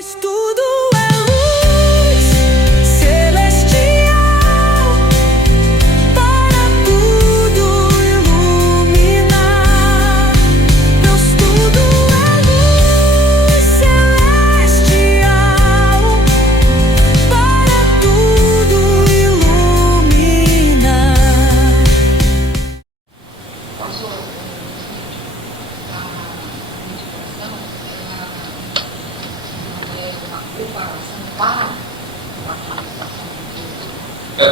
Pois tudo é luz celestial para tudo iluminar. Deus, tudo é luz celestial para tudo iluminar.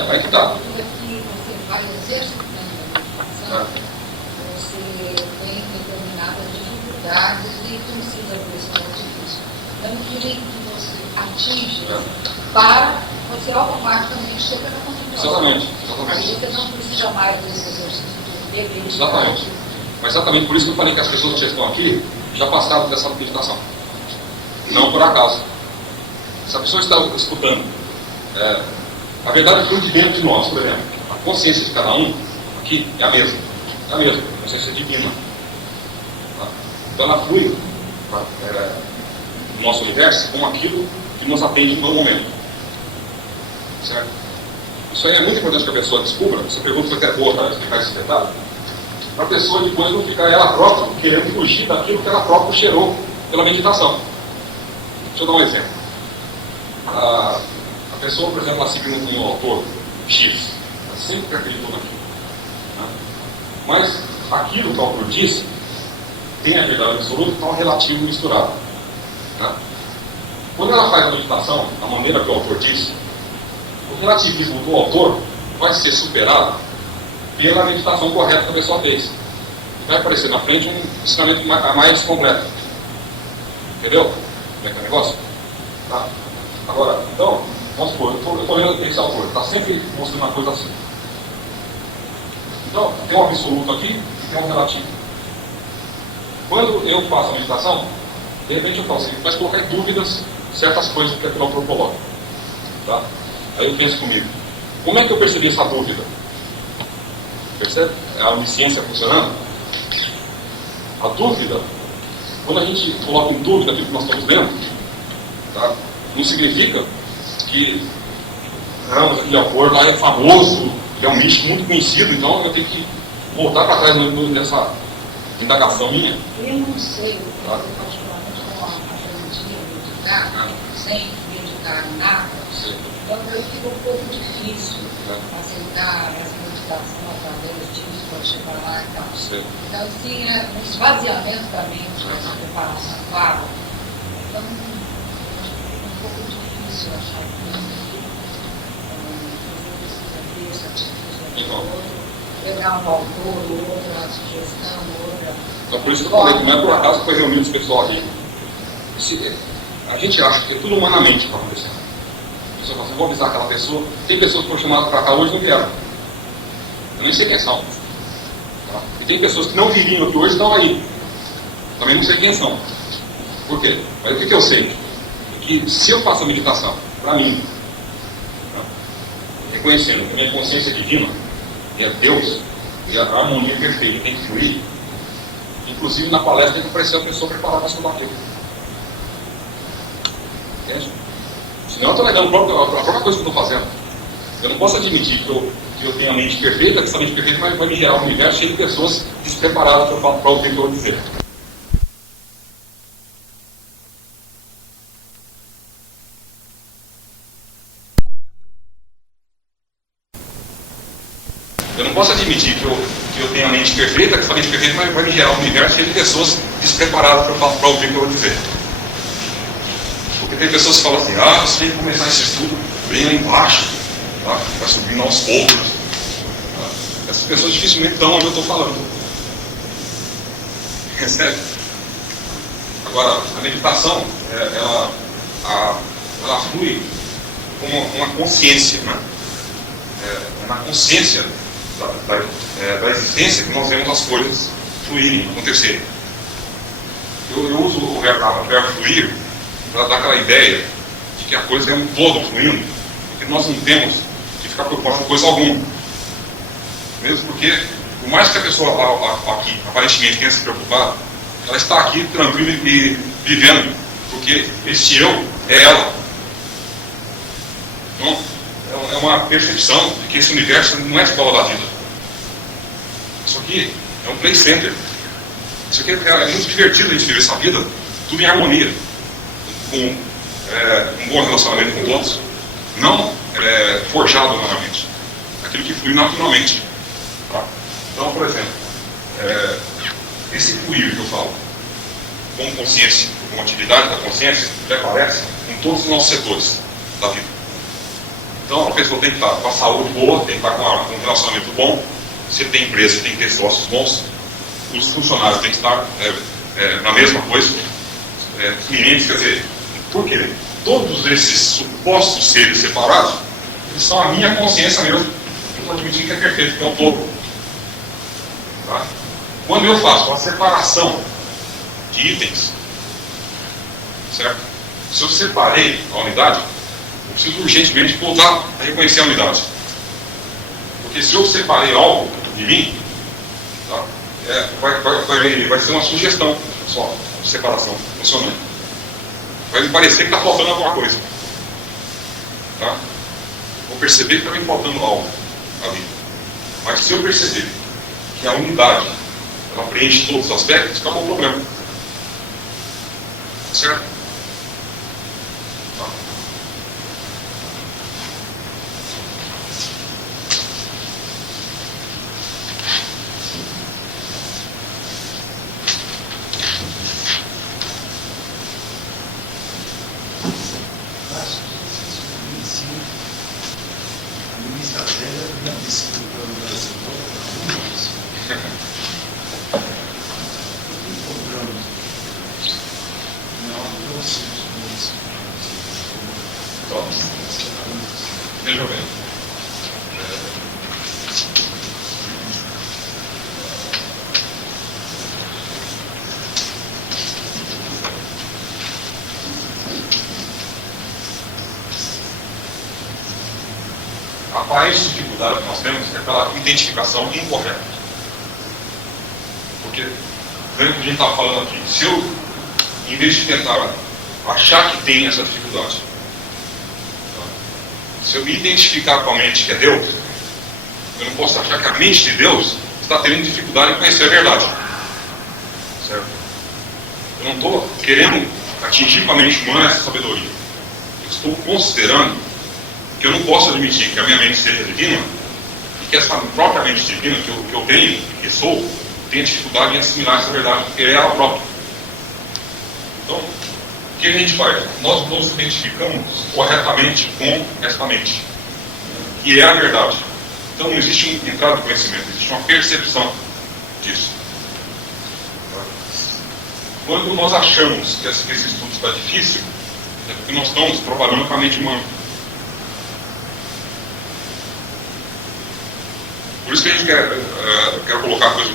Aí que tá. Que você vai exercitando a meditação, você tem determinadas dificuldades e precisa desse artifício. Então, no jeito que você atinge para, você automaticamente chega na concentração. Exatamente. Aí você não precisa mais desse exercício de meditação. Exatamente. Mas exatamente por isso que eu falei que as pessoas que estão aqui já passaram dessa meditação. Não por acaso. Se a pessoa está escutando, a verdade flui de dentro de nós, por exemplo. A consciência de cada um aqui é a mesma. É a mesma. A consciência divina. Tá? Então ela flui no nosso universo como aquilo que nos atende no momento. Certo? Isso aí é muito importante que a pessoa descubra. Você pergunta se você é boa para explicar esse detalhe. Para a pessoa depois não ficar ela própria querendo fugir daquilo que ela própria gerou pela meditação. Deixa eu dar um exemplo. A pessoa, por exemplo, ela seguiu um autor X, ela sempre acreditou naquilo. Né? Mas aquilo que o autor disse tem a verdade absoluta e está um relativo misturado. Né? Quando ela faz a meditação, a maneira que o autor disse, o relativismo do autor vai ser superado pela meditação correta que a pessoa fez. Vai aparecer na frente um ensinamento mais completo. Entendeu? Como é que é o negócio? Tá? Agora, então, vamos supor, eu estou lendo esse autor, está sempre mostrando uma coisa assim. Então, tem um absoluto aqui e tem um relativo. Quando eu faço a meditação, de repente eu falo assim, mas colocar em dúvidas certas coisas que aquele autor coloca. Tá? Aí eu penso comigo, como é que eu percebi essa dúvida? Percebe? É a onisciência funcionando. A dúvida, quando a gente coloca em dúvida aquilo que nós estamos lendo, tá? Não significa que aquele autor lá é famoso, é um místico muito conhecido, então eu tenho que voltar para trás nessa indagação minha. Eu não sei, particularmente com a filosofia meditar, sem meditar em nada, então eu fico um pouco difícil aceitar essa meditação através disso, para chegar lá e tal. Então, assim, é um esvaziamento da mente, essa preparação clara. Então, um pouco difícil achar que essa pegar um autor, outra sugestão, outra. Então por isso que eu falei que não é por acaso que foi reunido esse pessoal aqui. A gente acha que é tudo humanamente que está acontecendo. A pessoa fala assim, vou avisar aquela pessoa. Tem pessoas que foram chamadas para cá hoje e não vieram. Eu nem sei quem são. Tá? E tem pessoas que não viriam aqui hoje e estão aí. Também não sei quem são. Por quê? Mas o que eu sei? Que se eu faço a meditação, para mim, tá? Reconhecendo que a minha consciência é divina, e é Deus, e a harmonia perfeita tem que fluir, inclusive na palestra tem que aparecer a pessoa preparada para escutar aquilo. Entende? Senão eu estou negando a própria coisa que eu estou fazendo. Eu não posso admitir que eu tenho a mente perfeita, que essa mente perfeita vai me gerar um universo cheio de pessoas despreparadas para ouvir o que eu vou dizer. Eu não posso admitir que eu tenho a mente perfeita, que essa mente perfeita vai me gerar um universo cheio de pessoas despreparadas para ouvir o que eu vou dizer. Porque tem pessoas que falam assim, você tem que começar esse estudo bem lá embaixo, tá? Vai subindo aos poucos. Tá? Essas pessoas dificilmente estão onde eu estou falando. Recebe? Agora, a meditação, ela flui como uma consciência, né? É na consciência da existência que nós vemos as coisas fluírem, acontecerem. Eu uso o verbo fluir para dar aquela ideia de que a coisa é um todo fluindo, porque nós não temos que ficar preocupados com coisa alguma. Mesmo porque, por mais que a pessoa aqui aparentemente tenha se preocupado, ela está aqui tranquila e vivendo Porque esse eu é ela. Então, é uma percepção de que esse universo não é a escola da vida. Isso aqui é um play center. Isso aqui é muito divertido a gente viver essa vida, tudo em harmonia, com um bom relacionamento com todos, não forjado humanamente, aquilo que flui naturalmente. Tá? Então, por exemplo, esse fluir que eu falo, com consciência, com atividade da consciência, ele aparece em todos os nossos setores da vida. Então, a pessoa tem que estar com a saúde boa, tem que estar com um relacionamento bom. Se tem empresa, tem que ter sócios bons. Os funcionários têm que estar na mesma coisa. Clientes, quer dizer, por quê? Todos esses supostos seres separados, eles são a minha consciência mesmo. Eu estou admitindo que é perfeito, que é o todo. Tá? Quando eu faço a separação de itens, certo? Se eu separei a unidade, eu preciso urgentemente voltar a reconhecer a unidade. Porque se eu separei algo de mim, tá? Vai ser uma sugestão só de separação funcionando. Vai me parecer que está faltando alguma coisa. Tá? Vou perceber que está me faltando algo ali. Mas se eu perceber que a unidade ela preenche todos os aspectos, acabou o problema. Certo? Tá. Veja bem. A aparente dificuldade que nós temos é pela identificação incorreta. Porque, lembra que a gente estava falando aqui, se eu, em vez de tentar achar que tem essa dificuldade, se eu me identificar com a mente que é Deus, eu não posso achar que a mente de Deus está tendo dificuldade em conhecer a verdade. Certo? Eu não estou querendo atingir com a mente humana essa sabedoria. Eu estou considerando que eu não posso admitir que a minha mente seja divina e que essa própria mente divina que eu tenho, que sou, tenha dificuldade em assimilar essa verdade, porque é ela própria. Então, o que a gente faz? Nós nos identificamos corretamente com essa mente, que é a verdade. Então não existe um entrada de conhecimento, existe uma percepção disso. Quando nós achamos que esse estudo está difícil, é porque nós estamos trabalhando com a mente humana. Por isso que a gente quer colocar a coisa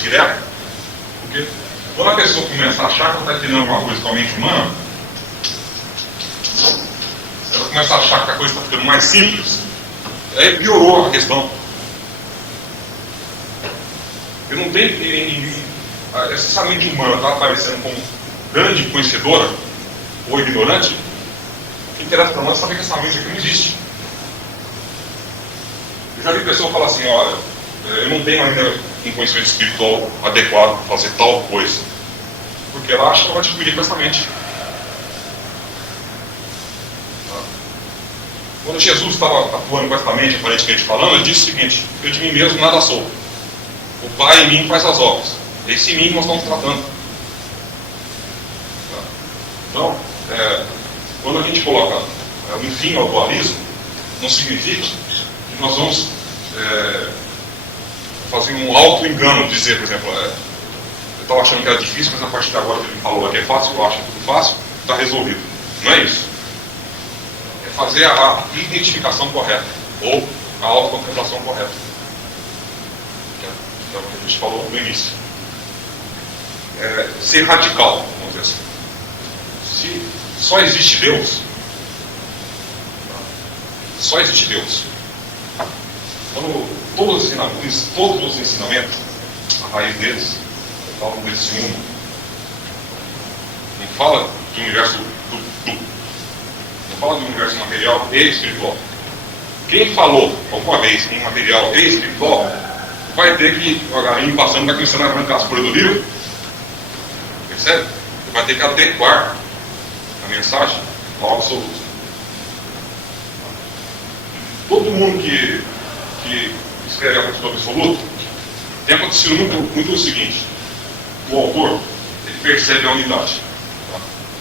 direto, porque quando a pessoa começa a achar que ela está entendendo alguma coisa com a mente humana, ela começa a achar que a coisa está ficando mais simples, aí piorou a questão. Eu não tenho. Essa mente humana está aparecendo como grande conhecedora ou ignorante. O que interessa para nós é saber que essa mente aqui não existe. Eu já vi pessoa falar assim: olha, eu não tenho ainda um conhecimento espiritual adequado para fazer tal coisa, porque ela acha que ela vai adquirir com essa mente. Quando Jesus estava atuando com essa mente, aparentemente falando, ele disse o seguinte: eu de mim mesmo nada sou, o Pai em mim faz as obras. Esse em mim nós estamos tratando. Então, quando a gente coloca um fim ao dualismo, não significa que nós vamos fazer um auto-engano, dizer, por exemplo, eu estava achando que era difícil, mas a partir de agora que ele falou que é fácil, eu acho que é tudo fácil, está resolvido. Não é isso. É fazer a identificação correta, ou a autocontemplação correta. Que é o que a gente falou no início. Ser radical, vamos dizer assim. Se só existe Deus, só existe Deus. Quando todos os ensinamentos, a raiz deles, falam desse mundo, não fala do universo não fala do universo material e espiritual. Quem falou alguma vez em material e espiritual, vai ter que, indo passando, vai começando a arrancar as folhas do livro. Percebe? Vai ter que adequar a mensagem ao absoluto. Todo mundo que escreve a partir do absoluto, tem acontecido muito o seguinte: o autor, ele percebe a unidade, tá?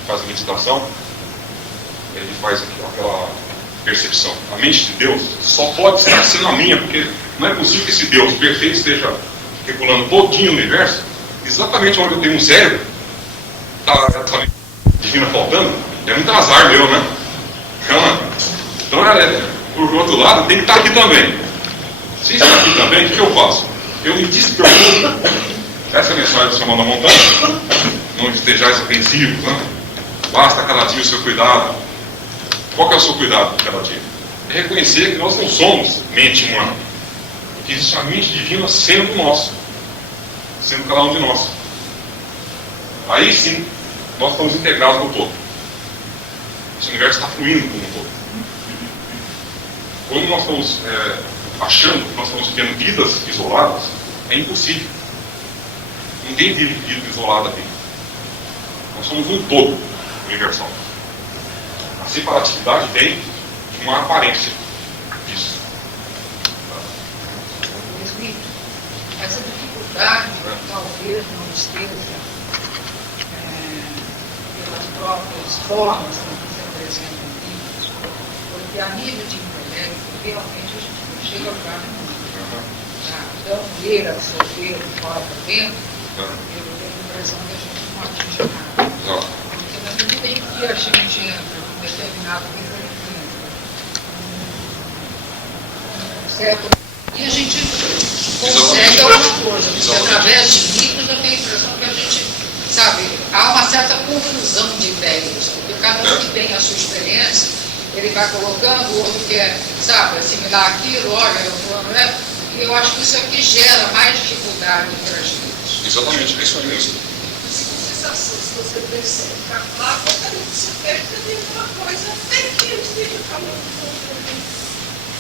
Faz a meditação, ele faz aquela percepção. A mente de Deus só pode estar sendo a minha, porque não é possível que esse Deus perfeito esteja regulando todinho o universo, exatamente onde eu tenho um cérebro, está essa mente divina faltando. É muito azar meu, né? Então, por outro lado, tem que estar aqui também. Se está aqui também, o que eu faço? Eu me despreocupo. Essa é a mensagem do Sermão da Montanha. Não estejais apreensivos, né? Basta cada dia o seu cuidado. Qual que é o seu cuidado cada dia? É reconhecer que nós não somos mente humana. Que existe a mente divina sendo nosso. Sendo cada um de nós. Aí sim, nós estamos integrados no todo. Esse universo está fluindo como um todo. Quando nós estamos achando que nós estamos vivendo vidas isoladas, é impossível. Ninguém vive vida isolada aqui. Nós somos um todo universal. A separatividade vem de uma aparência disso. Mas a dificuldade talvez não esteja pelas próprias formas que se apresentam em livros, porque a nível de intelecto, realmente a gente não chega a lugar nenhum. Então, ler, absorver, fora para dentro, eu tenho a impressão que a gente não atinge nada. Porque na medida em que a gente entra num determinado certo? E a gente consegue alguma coisa, porque através de livros eu tenho a impressão que a gente, sabe, há uma certa confusão de ideias, porque cada um que tem a sua experiência, ele vai colocando, o outro quer, sabe, assimilar aquilo, olha, né? E eu acho que isso aqui gera mais dificuldade para as vidas. Exatamente, é isso aí mesmo. Se você percebe, para lá, você perde alguma coisa, tem que identificar muito.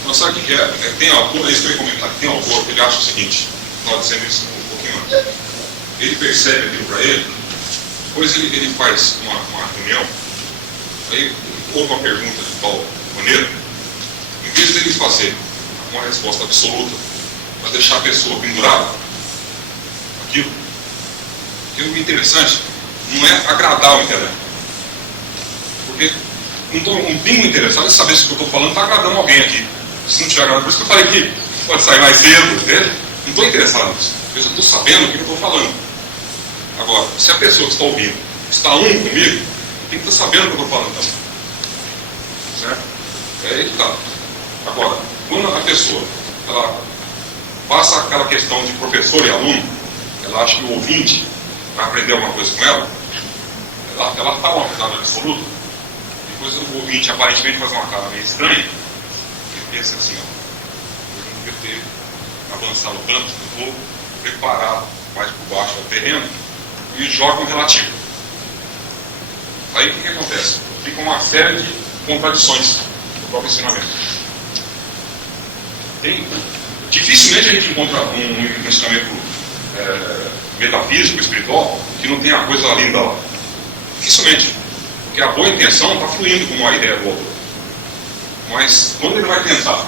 Não sabe o que é? Tem autor, é isso que eu ia comentar, tem autor que ele acha o seguinte, nós dizemos isso um pouquinho antes. Ele percebe aquilo para ele, depois ele faz uma reunião, aí houve uma pergunta de tal maneira, em vez dele fazer uma resposta absoluta, para deixar a pessoa pendurada, aquilo que o interessante não é agradar o intelecto. Porque não estou um pingo interessado em saber se o que eu estou falando está agradando alguém aqui. Se não estiver agradando, por isso que eu falei que pode sair mais cedo, entende? Não estou interessado nisso. Eu estou sabendo o que eu estou falando. Agora, se a pessoa que está ouvindo está comigo, tem que estar sabendo o que eu estou falando também. Certo? É aí que está. Agora, quando a pessoa ela passa aquela questão de professor e aluno, ela acha que o ouvinte vai aprender alguma coisa com ela está uma verdade absoluta. Depois o ouvinte aparentemente faz uma cara meio estranha, ele pensa assim, ó, eu não devia ter avançado tanto, eu vou preparar mais por baixo do terreno e joga um relativo. Aí o que acontece? Fica uma série de contradições no próprio ensinamento. Dificilmente a gente encontra um ensinamento metafísico, espiritual, que não tenha coisa linda lá. Dificilmente. Porque a boa intenção está fluindo como a ideia do outro. Mas quando ele vai tentar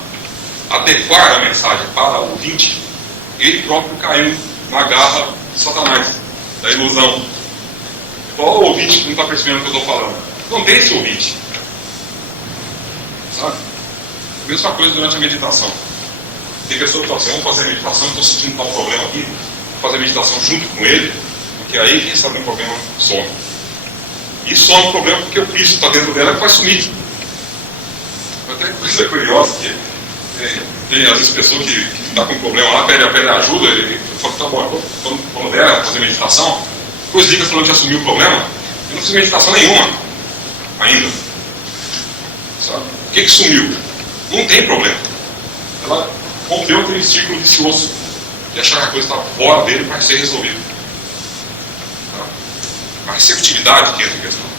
adequar a mensagem para o ouvinte, ele próprio caiu na garra de Satanás, da ilusão. Qual o ouvinte que não está percebendo o que eu estou falando? Não tem esse ouvinte. Sabe? A mesma coisa durante a meditação. Tem pessoas que falam assim, vamos fazer a meditação, estou sentindo tal problema aqui, vou fazer a meditação junto com ele, porque aí quem sabe o problema some. E some o problema porque o Cristo está dentro dela que vai sumir. Até coisa curiosa que tem às vezes pessoa que está com um problema lá, pede ajuda, ele fala, tá bom, quando der fazer meditação, depois liga falando que já sumiu o problema, eu não fiz meditação nenhuma ainda. Sabe? O que sumiu? Não tem problema. Ela rompeu aquele ciclo vicioso de achar que a coisa está fora dele para ser resolvida. Tá? a receptividade que entra em questão.